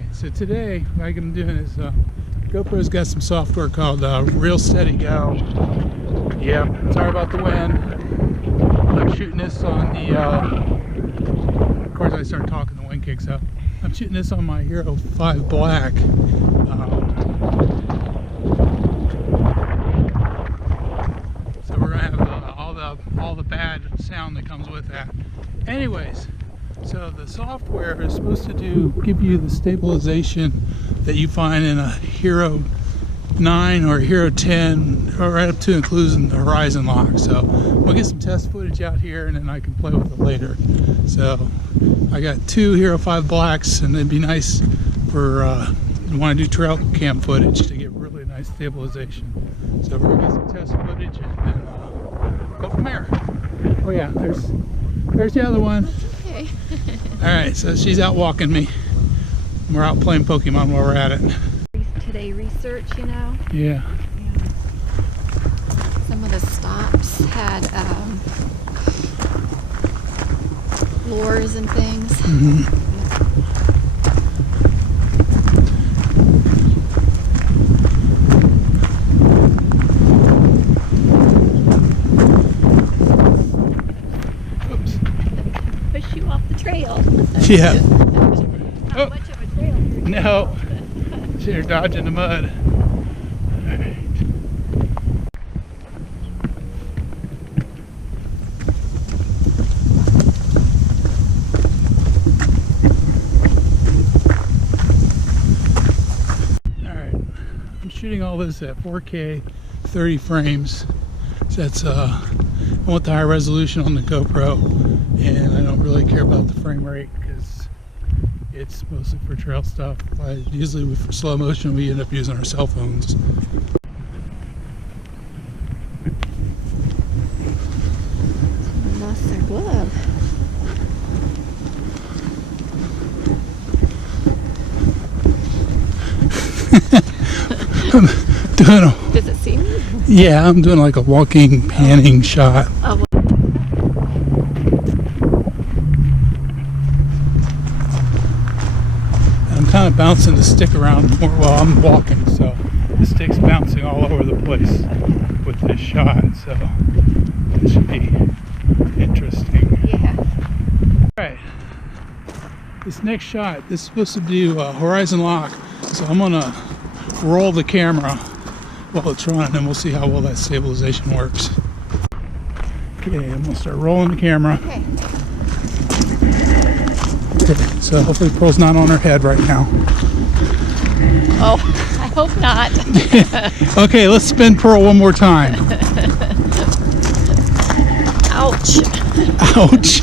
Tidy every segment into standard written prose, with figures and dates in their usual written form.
Alright, so today what I'm doing is GoPro's got some software called Reelsteady Go. Yep, sorry about the wind. I'm shooting this on the, of course I start talking, the wind kicks up. I'm shooting this on my Hero 5 Black. So we're going to have all the bad sound that comes with that. Anyways, so the software is supposed to give you the stabilization that you find in a Hero 9 or Hero 10, or right up to including the horizon lock. So we'll get some test footage out here and then I can play with it later. So I got 2 Hero 5 Blacks, and it'd be nice for you want to do trail cam footage to get really nice stabilization. So we're gonna get some test footage and then go from there. Oh yeah, there's the other one. Okay. Alright, so she's out walking me. We're out playing Pokemon while we're at it. Today research, you know. Yeah. Some of the stops had lures and things. Mm-hmm. Push you off the trail. Yeah. Not much of a trail here. No. You're dodging the mud. Alright. Alright. I'm shooting all this at 4K 30 frames. So that's I want the high resolution on the GoPro, and I don't really care about the frame rate because it's mostly for trail stuff. Usually for slow motion we end up using our cell phones. Someone lost their glove. I'm doing Does it see me? yeah, I'm doing like a walking panning shot. Oh, I'm kind of bouncing the stick around more while I'm walking, so the stick's bouncing all over the place with this shot, so it should be interesting. yeah. Alright, this next shot, this is supposed to do horizon lock, so I'm gonna roll the camera while it's running and we'll see how well that stabilization works. Okay, I'm gonna start rolling the camera. Okay. Okay, so hopefully Pearl's not on her head right now. Oh, I hope not. Okay, let's spin Pearl one more time. Ouch. Ouch.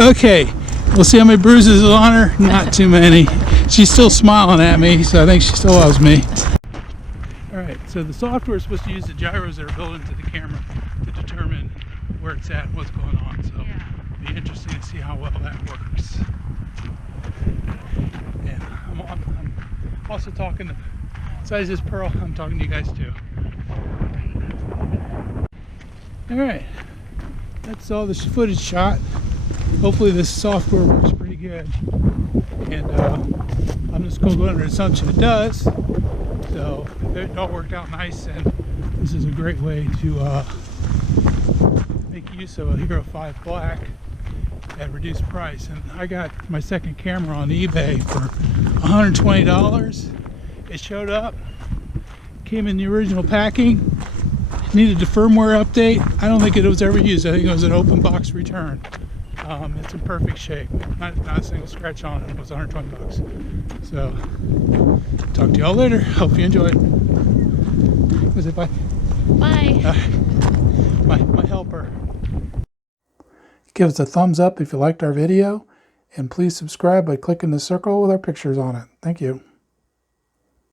Okay, we'll see how many bruises are on her. Not too many. She's still smiling at me, so I think she still loves me. Alright, so the software is supposed to use the gyros that are built into the camera to determine where it's at and what's going on. So it'll be interesting to see how well that works. And I'm also talking to, besides this Pearl, I'm talking to you guys too. Alright, that's all the footage shot. Hopefully this software works pretty good. And I'm just going to go under the assumption it does. So if it all worked out nice, and this is a great way to make use of a Hero 5 Black at reduced price. And I got my second camera on eBay for $120. It showed up, came in the original packing, needed a firmware update. I don't think it was ever used. I think it was an open box return. It's in perfect shape. Not a single scratch on it. It was 120 bucks. So, talk to y'all later. Hope you enjoyed. Was it bye? Bye. My helper. Give us a thumbs up if you liked our video, and please subscribe by clicking the circle with our pictures on it. Thank you.